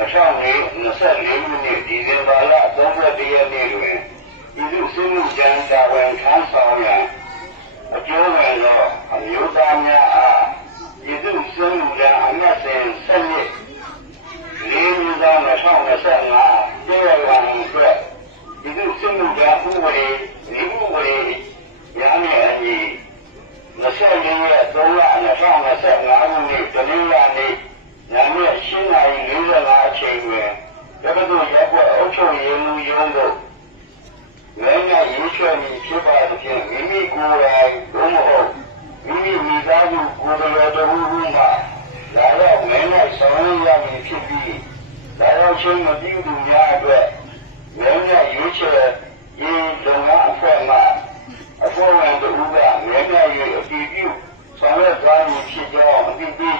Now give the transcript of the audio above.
2024ခုနှစ်ဒီဇင်ဘာလ31ရက်နေ့တွင်ဤသို့စစ်မှုကြမ်းတာဝန်ထမ်းဆောင်ရန်အကျိုးဝင်သောအမျိုးသားများအားဤသို့စစ်မှုကြမ်းအမျက်စဉ်ဆက်လက်လေးမျိုးသော2025ကျေရဝံအတွက်ဤသို့စစ်မှုကြမ်းဥပဒေဤဥပဒေများနဲ့အညီ24ရက်3လ2025ခုနှစ်တနင်္လာနေ့ညနေ7:45အချိန်တွင် တက္ကသိုလ်ရပ်ကွက်အုပ်ချုပ်ရေးမှူးရုံးသို့မဲနဲ့ရွေးချယ်မည်ဖြစ်ပါသဖြင့်မိမိကိုယ်တိုင်ဘုမဟုတ်မိမိမိသားစုကိုယ်တော်တော်ဟူဟူမှလာရောက်မဲနဲ့ဆောင်ရွက်ရမည်ဖြစ်ပြီးလာရောက်ခြင်းမပြုသူများအတွက်မဲနဲ့ရွေးချယ်ရေးလုပ်ငန်းအဖွဲ့မှအဖွဲ့ဝင်တို့ကမဲနဲ့ရွေးအတည်ပြုဆောင်ရွက်သွားမည်ဖြစ်ကြောင်းအသိပေး